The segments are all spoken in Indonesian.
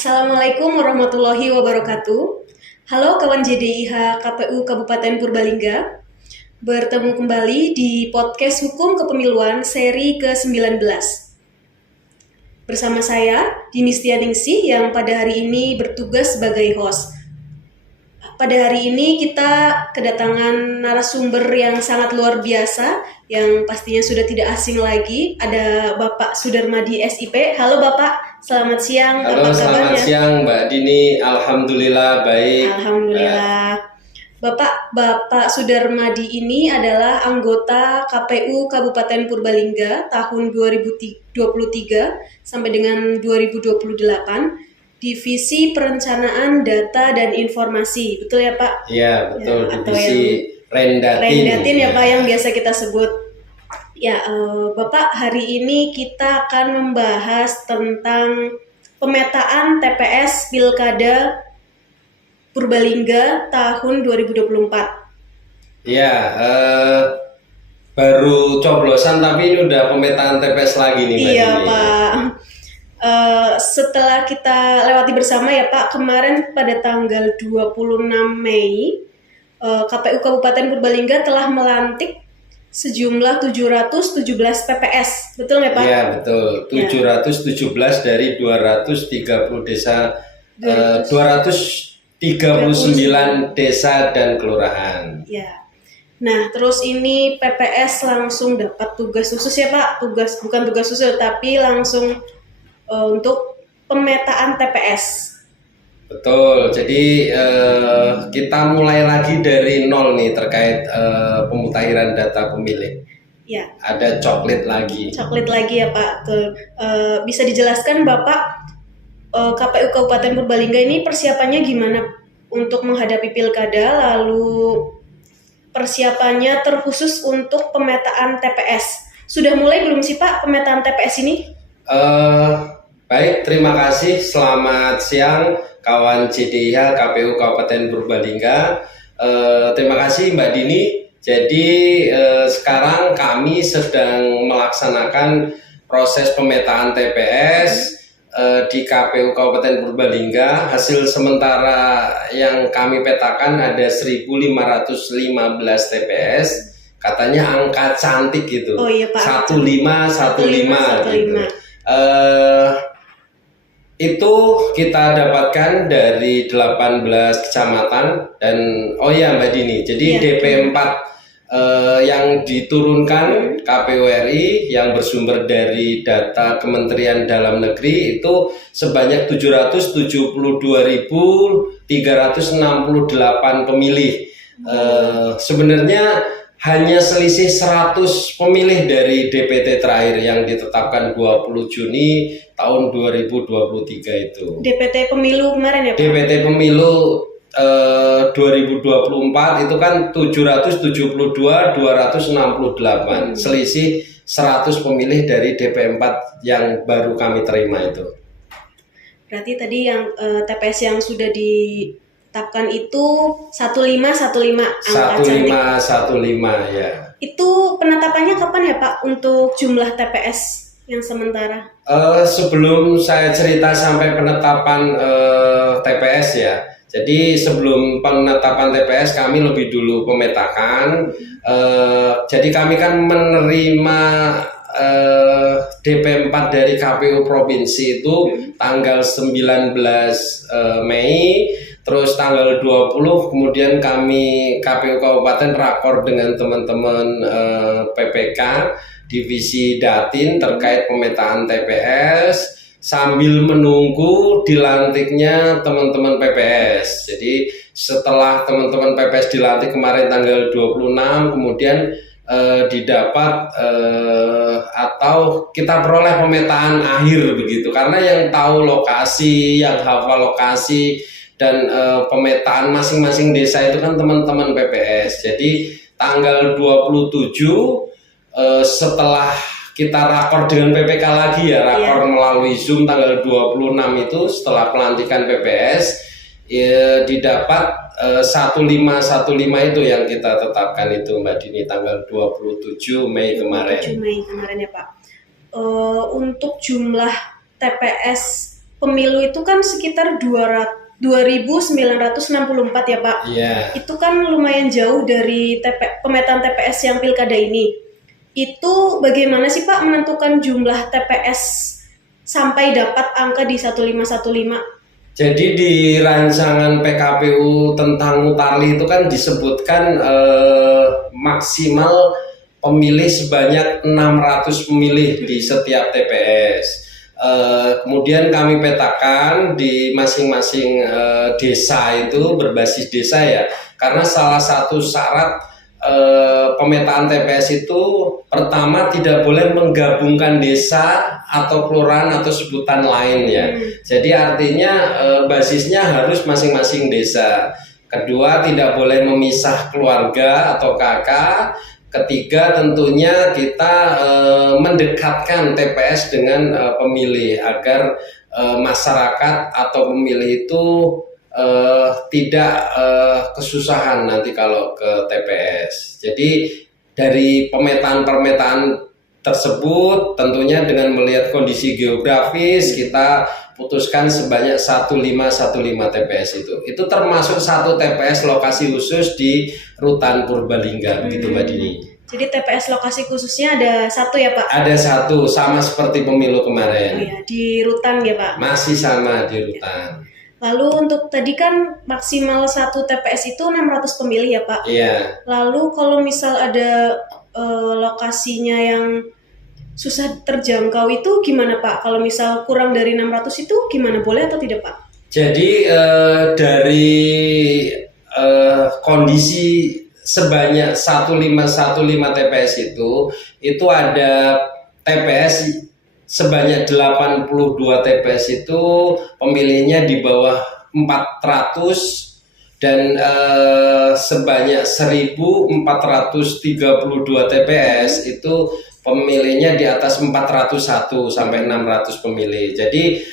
Assalamualaikum warahmatullahi wabarakatuh. Halo kawan JDIH KPU Kabupaten Purbalingga. Bertemu kembali di podcast Hukum Kepemiluan seri ke-19. Bersama saya, Dini Setianingsih, yang pada hari ini bertugas sebagai host. Pada hari ini kita kedatangan narasumber yang sangat luar biasa, yang pastinya sudah tidak asing lagi. Ada Bapak Sudarmadi SIP. Halo Bapak, selamat siang. Halo, selamat siang Mbak Dini. Alhamdulillah baik. Alhamdulillah. Bapak Sudarmadi ini adalah anggota KPU Kabupaten Purbalingga tahun 2023 sampai dengan 2028. Divisi Perencanaan Data dan Informasi, betul ya Pak? Iya betul, ya, divisi Rendatin ya Pak, yang biasa kita sebut. Ya Bapak, hari ini kita akan membahas tentang pemetaan TPS Pilkada Purbalingga tahun 2024. Iya, baru coblosan tapi ini udah pemetaan TPS lagi nih Mbak Iya Dini. Pak. Setelah kita lewati bersama ya Pak, kemarin pada tanggal 26 Mei KPU Kabupaten Purbalingga telah melantik sejumlah 717 TPS, betul nggak Pak? Iya betul, 717 dari 230 desa, 239 desa dan kelurahan. Ya. Nah, terus ini PPS langsung dapat tugas khusus ya Pak, bukan tugas khusus tapi langsung untuk pemetaan TPS. Betul, jadi kita mulai lagi dari nol nih terkait pemutakhiran data pemilih. Ya. Ada coklit lagi Ya Pak. Bisa dijelaskan Bapak, KPU Kabupaten Purbalingga ini persiapannya gimana untuk menghadapi pilkada, lalu persiapannya terkhusus untuk pemetaan TPS. Sudah mulai belum sih Pak pemetaan TPS ini? Baik, terima kasih. Selamat siang kawan JDIH KPU Kabupaten Purbalingga. Terima kasih Mbak Dini. Jadi sekarang kami sedang melaksanakan proses pemetaan TPS di KPU Kabupaten Purbalingga. Hasil sementara yang kami petakan ada 1.515 TPS. Katanya angka cantik gitu. Oh iya Pak. 1515 gitu. Itu kita dapatkan dari 18 kecamatan dan oh ya Mbak Dini, jadi DP4 yang diturunkan KPU RI yang bersumber dari data Kementerian Dalam Negeri itu sebanyak 772.368 pemilih. Sebenarnya hanya selisih 100 pemilih dari DPT terakhir yang ditetapkan 20 Juni tahun 2023 itu. DPT pemilu kemarin ya Pak? DPT pemilu 2024 itu kan 772.268, selisih 100 pemilih dari DP4 yang baru kami terima itu. Berarti tadi yang TPS yang sudah ditetapkan itu 1515 angka cantik. 1515 ya. Itu penetapannya kapan ya Pak untuk jumlah TPS yang sementara? Sebelum saya cerita sampai penetapan TPS ya. Jadi sebelum penetapan TPS kami lebih dulu pemetakan. Jadi kami kan menerima DP4 dari KPU Provinsi itu tanggal 19 Mei. Terus tanggal 20 kemudian kami KPU Kabupaten rakor dengan teman-teman PPK Divisi Datin terkait pemetaan TPS sambil menunggu dilantiknya teman-teman PPS. Jadi setelah teman-teman PPS dilantik kemarin tanggal 26 kemudian didapat atau kita peroleh pemetaan akhir begitu. Karena yang tahu lokasi, yang hafal lokasi dan pemetaan masing-masing desa itu kan teman-teman PPS. Jadi tanggal 27 setelah kita rakor dengan PPK lagi ya, rakor melalui Zoom tanggal 26 itu setelah pelantikan PPS didapat 1515 itu yang kita tetapkan itu Mbak Dini tanggal 27 Mei kemarin. 27 Mei kemarin ya Pak. Untuk jumlah TPS pemilu itu kan sekitar 2.964 ya Pak. Iya. Itu kan lumayan jauh dari pemetaan TPS yang pilkada ini. Itu bagaimana sih Pak menentukan jumlah TPS sampai dapat angka di 1515? Jadi di rancangan PKPU tentang Mutarli itu kan disebutkan maksimal pemilih sebanyak 600 pemilih di setiap TPS. Kemudian kami petakan di masing-masing desa itu berbasis desa ya, karena salah satu syarat pemetaan TPS itu pertama tidak boleh menggabungkan desa atau kelurahan atau sebutan lain ya. Jadi artinya basisnya harus masing-masing desa. Kedua, tidak boleh memisah keluarga atau kakak. Ketiga, tentunya kita mendekatkan TPS dengan pemilih agar masyarakat atau pemilih itu tidak kesusahan nanti kalau ke TPS. Jadi dari pemetaan tersebut tentunya dengan melihat kondisi geografis kita putuskan sebanyak 1515 TPS itu. Itu termasuk satu TPS lokasi khusus di Rutan Purbalingga, begitu Mbak Dini. Jadi TPS lokasi khususnya ada satu ya Pak? Ada satu, sama seperti pemilu kemarin. Oh, ya, di Rutan ya Pak? Masih sama di Rutan. Lalu untuk tadi kan maksimal satu TPS itu 600 pemilih ya Pak? Iya. Lalu kalau misal ada lokasinya yang susah terjangkau itu gimana Pak? Kalau misal kurang dari 600 itu gimana? Boleh atau tidak Pak? Jadi dari kondisi sebanyak 1515 TPS itu ada TPS sebanyak 82 TPS itu pemilihnya di bawah 400 dan sebanyak 1432 TPS itu pemilihnya di atas 401 sampai 600 pemilih. Jadi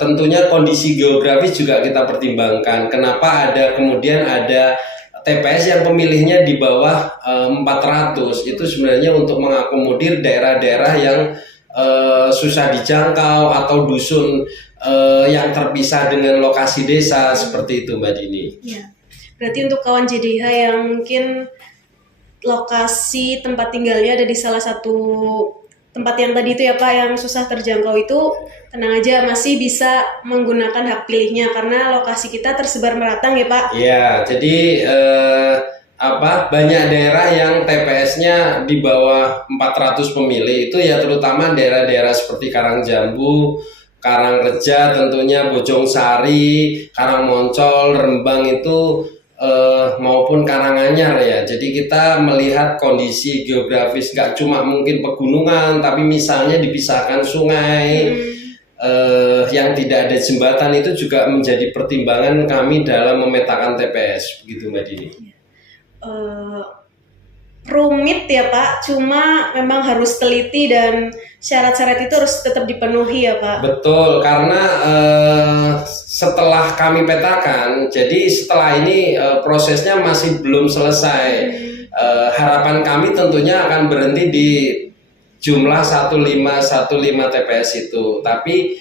tentunya kondisi geografis juga kita pertimbangkan. Kenapa kemudian ada TPS yang pemilihnya di bawah 400? Itu sebenarnya untuk mengakomodir daerah-daerah yang susah dijangkau atau dusun yang terpisah dengan lokasi desa seperti itu Mbak Dini. Ya. Berarti untuk kawan JDH yang mungkin lokasi tempat tinggalnya ada di salah satu tempat yang tadi itu ya Pak yang susah terjangkau itu, tenang aja masih bisa menggunakan hak pilihnya karena lokasi kita tersebar meratang ya Pak. Iya, jadi banyak daerah yang TPS-nya di bawah 400 pemilih itu ya, terutama daerah-daerah seperti Karangjambu, Karangreja, tentunya Bojongsari, Karangmoncol, Rembang itu maupun Karanganyar ya. Jadi kita melihat kondisi geografis nggak cuma mungkin pegunungan, tapi misalnya dipisahkan sungai yang tidak ada jembatan itu juga menjadi pertimbangan kami dalam memetakan TPS, begitu Mbak Dini. Rumit ya Pak, cuma memang harus teliti dan syarat-syarat itu harus tetap dipenuhi ya Pak. Betul, karena setelah kami petakan, jadi setelah ini prosesnya masih belum selesai. Harapan kami tentunya akan berhenti di jumlah 1515 TPS itu, tapi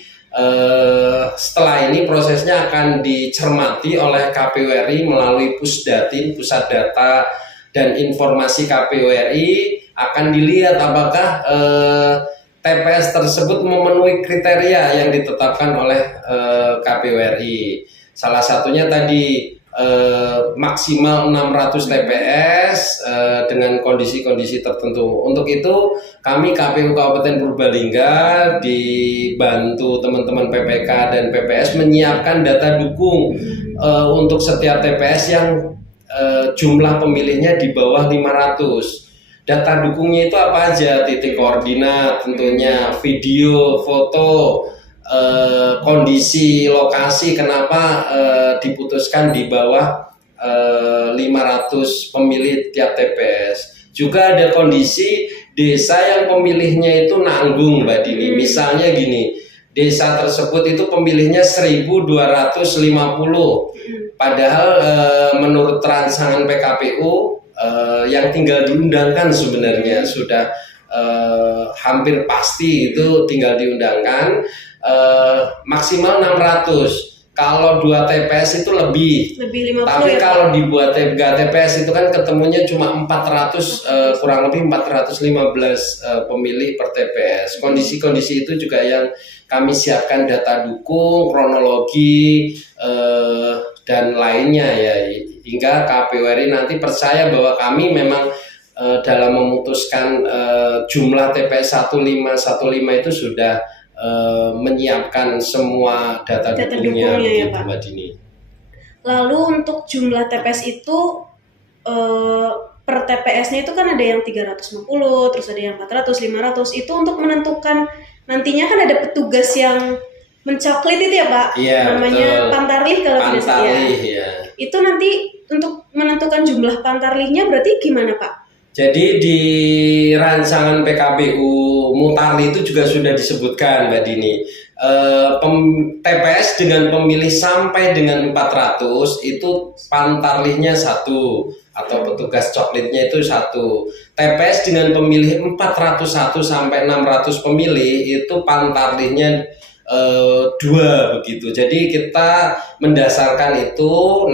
setelah ini prosesnya akan dicermati oleh KPU RI melalui Pusdatin, Pusat Data dan Informasi KPU RI, akan dilihat apakah TPS tersebut memenuhi kriteria yang ditetapkan oleh KPU RI. Salah satunya tadi maksimal 600 TPS dengan kondisi-kondisi tertentu. Untuk itu kami KPU Kabupaten Purbalingga dibantu teman-teman PPK dan PPS menyiapkan data dukung untuk setiap TPS yang jumlah pemilihnya di bawah 500. Data dukungnya itu apa aja? Titik koordinat tentunya, video, foto, kondisi lokasi, kenapa diputuskan di bawah 500 pemilih tiap TPS. Juga ada kondisi desa yang pemilihnya itu nanggung Mbak Dini. Misalnya gini, desa tersebut itu pemilihnya 1250, padahal menurut rancangan PKPU yang tinggal diundangkan sebenarnya sudah hampir pasti itu tinggal diundangkan. maksimal 600. Kalau 2 TPS itu lebih. Lebih 50 Tapi ya, kalau Pak? dibuat 3 TPS itu kan ketemunya cuma 400, kurang lebih 415 pemilih per TPS. Kondisi-kondisi itu juga yang kami siapkan data dukung, kronologi, dan lainnya ya, hingga KPU RI nanti percaya bahwa kami memang dalam memutuskan jumlah TPS 1515 itu sudah menyiapkan semua data dukungnya ya, begitu, Pak. Mbak Dini. Lalu untuk jumlah TPS itu per TPS-nya itu kan ada yang 350, terus ada yang 400, 500. Itu untuk menentukan, nantinya kan ada petugas yang mencoklit itu ya, Pak? Iya, namanya betul. pantarlih kalau tidak salah. Pantarlih, ya. Itu nanti untuk menentukan jumlah pantarlihnya berarti gimana, Pak? Jadi di rancangan PKPU Mutarli itu juga sudah disebutkan, Mbak Dini, TPS dengan pemilih sampai dengan 400 itu pantarlihnya 1 atau petugas coklitnya itu 1. TPS dengan pemilih 401 sampai 600 pemilih itu pantarlihnya 2 begitu. Jadi kita mendasarkan itu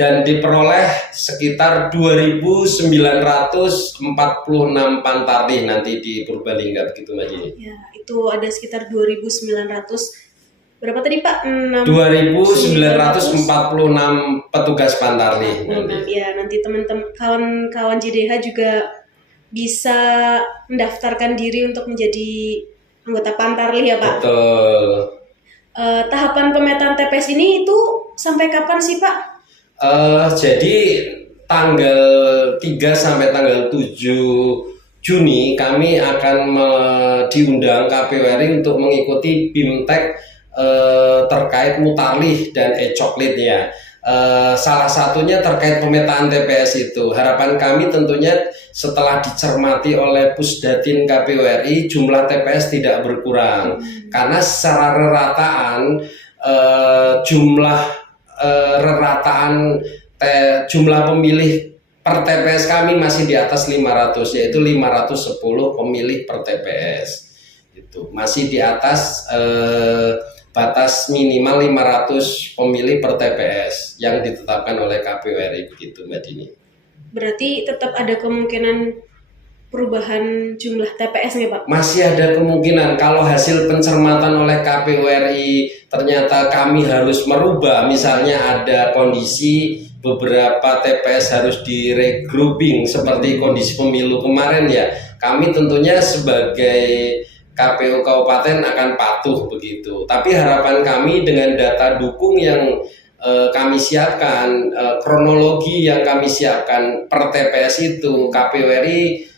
dan diperoleh sekitar 2.946 pantarlih nanti di Purbalingga begitu, Mbak Dini. Ya, itu ada sekitar 2.900, berapa tadi, Pak? 2.946 petugas pantarlih. Ya, nanti teman-teman kawan-kawan JDH juga bisa mendaftarkan diri untuk menjadi anggota pantarlih ya, Pak. Betul. Tahapan pemetaan TPS ini itu sampai kapan sih, Pak? Jadi tanggal 3 sampai tanggal 7 Juni kami akan diundang KPU RI untuk mengikuti BIMTEK terkait Mutarlih dan e-coklit ya. Salah satunya terkait pemetaan TPS itu. Harapan kami tentunya setelah dicermati oleh Pusdatin KPU RI jumlah TPS tidak berkurang karena secara rerataan jumlah pemilih per TPS kami masih di atas 500, yaitu 510 pemilih per TPS. Itu masih di atas batas minimal 500 pemilih per TPS yang ditetapkan oleh KPU RI begitu, Mbak Dini. Berarti tetap ada kemungkinan perubahan jumlah TPS nih, Pak? Masih ada kemungkinan kalau hasil pencermatan oleh KPU RI ternyata kami harus merubah, misalnya ada kondisi beberapa TPS harus di-regrouping seperti kondisi pemilu kemarin ya, kami tentunya sebagai KPU Kabupaten akan patuh begitu. Tapi harapan kami dengan data dukung yang kami siapkan, kronologi yang kami siapkan per TPS itu, KPU RI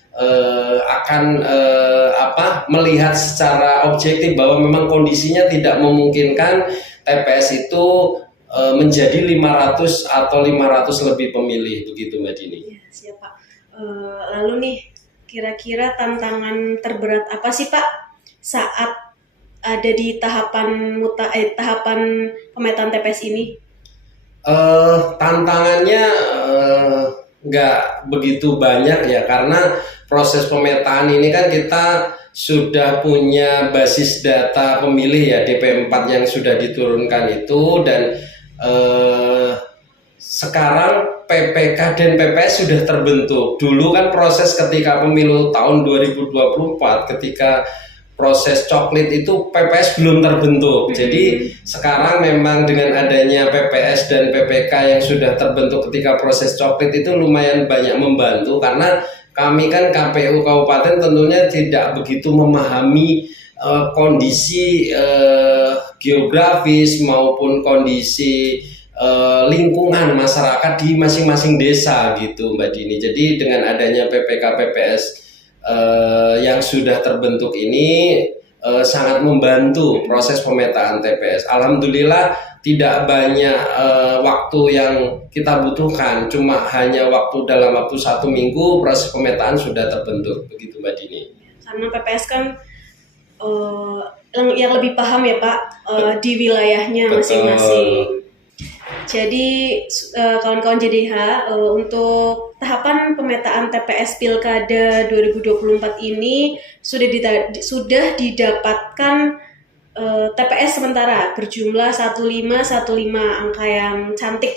akan melihat secara objektif bahwa memang kondisinya tidak memungkinkan TPS itu menjadi 500 atau 500 lebih pemilih begitu, Mbak Dini. Ya, siap, Pak. Lalu nih, kira-kira tantangan terberat apa sih, Pak, saat ada di tahapan pemetaan TPS ini? Tantangannya nggak begitu banyak ya, karena proses pemetaan ini kan kita sudah punya basis data pemilih ya, DP4 yang sudah diturunkan itu, dan sekarang PPK dan PPS sudah terbentuk. Dulu kan proses ketika pemilu tahun 2024 ketika proses coklit itu PPS belum terbentuk. Jadi sekarang memang dengan adanya PPS dan PPK yang sudah terbentuk ketika proses coklit itu lumayan banyak membantu, karena kami kan KPU Kabupaten tentunya tidak begitu memahami kondisi geografis maupun kondisi lingkungan masyarakat di masing-masing desa gitu, Mbak Dini. Jadi dengan adanya PPK PPS yang sudah terbentuk ini sangat membantu proses pemetaan TPS. Alhamdulillah tidak banyak waktu yang kita butuhkan, cuma hanya dalam waktu 1 minggu proses pemetaan sudah terbentuk begitu, Mbak Dini. Karena PPS kan yang lebih paham ya, Pak, di wilayahnya masing-masing. Jadi kawan-kawan JDH, untuk tahapan pemetaan TPS Pilkada 2024 ini sudah didapatkan TPS sementara berjumlah 1515, angka yang cantik.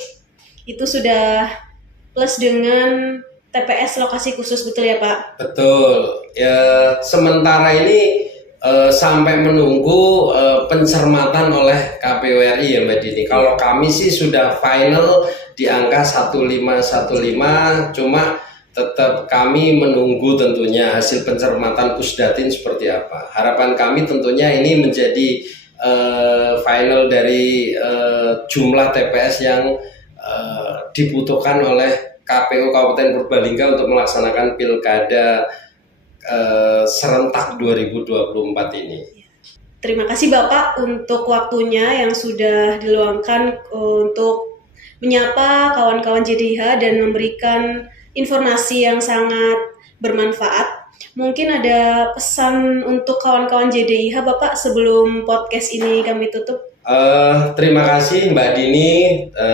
Itu sudah plus dengan TPS lokasi khusus, betul ya Pak? Betul. Ya, sementara ini sampai menunggu pencermatan oleh KPU RI ya Mbak Dini. Kalau kami sih sudah final di angka 1515, cuma tetap kami menunggu tentunya hasil pencermatan Pusdatin seperti apa. Harapan kami tentunya ini menjadi final dari jumlah TPS yang dibutuhkan oleh KPU Kabupaten Purbalingga untuk melaksanakan Pilkada serentak 2024 ini. Terima kasih Bapak untuk waktunya yang sudah diluangkan untuk menyapa kawan-kawan JDIH dan memberikan informasi yang sangat bermanfaat. Mungkin ada pesan untuk kawan-kawan JDIH Bapak sebelum podcast ini kami tutup? Terima kasih Mbak Dini,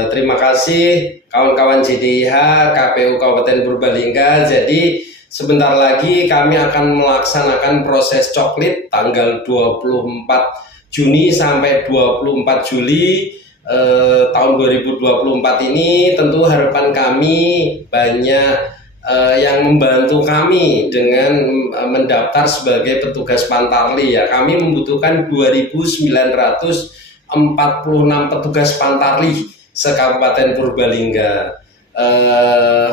terima kasih kawan-kawan JDIH KPU Kabupaten Purbalingga. Jadi sebentar lagi kami akan melaksanakan proses coklit tanggal 24 Juni sampai 24 Juli tahun 2024 ini. Tentu harapan kami banyak yang membantu kami dengan mendaftar sebagai petugas Pantarli ya. Kami membutuhkan 2.946 petugas Pantarli se-Kabupaten Purbalingga.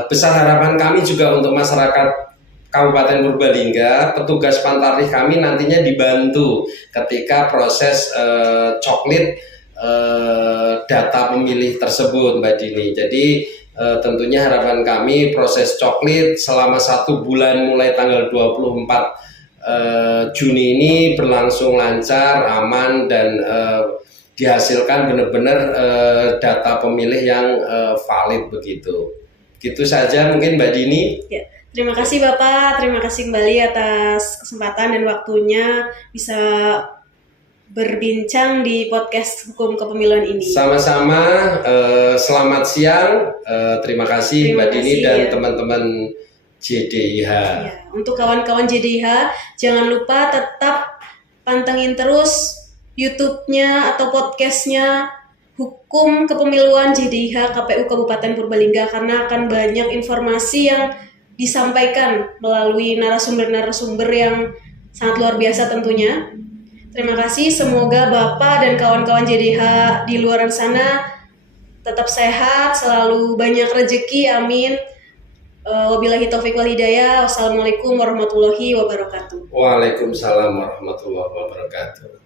Besar harapan kami juga untuk masyarakat Kabupaten Purbalingga, petugas Pantarli kami nantinya dibantu ketika proses coklit data pemilih tersebut Mbak Dini. Jadi tentunya harapan kami proses coklit selama 1 bulan mulai tanggal 24 Juni ini berlangsung lancar, aman, dan dihasilkan benar-benar data pemilih yang valid begitu. Gitu saja mungkin Mbak Dini. Ya. Terima kasih Bapak, terima kasih kembali atas kesempatan dan waktunya bisa berbincang di podcast Hukum Kepemiluan ini. Sama-sama, selamat siang, terima kasih Mbak Dini dan teman-teman JDIH. Ya, untuk kawan-kawan JDIH, jangan lupa tetap pantengin terus YouTube-nya atau podcast-nya Hukum Kepemiluan JDIH KPU Kabupaten Purbalingga, karena akan banyak informasi yang disampaikan melalui narasumber-narasumber yang sangat luar biasa tentunya. Terima kasih, semoga Bapak dan kawan-kawan JDIH di luar sana tetap sehat, selalu banyak rezeki, amin. Wabillahi taufiq wal hidayah. Wassalamualaikum warahmatullahi wabarakatuh. Waalaikumsalam warahmatullahi wabarakatuh.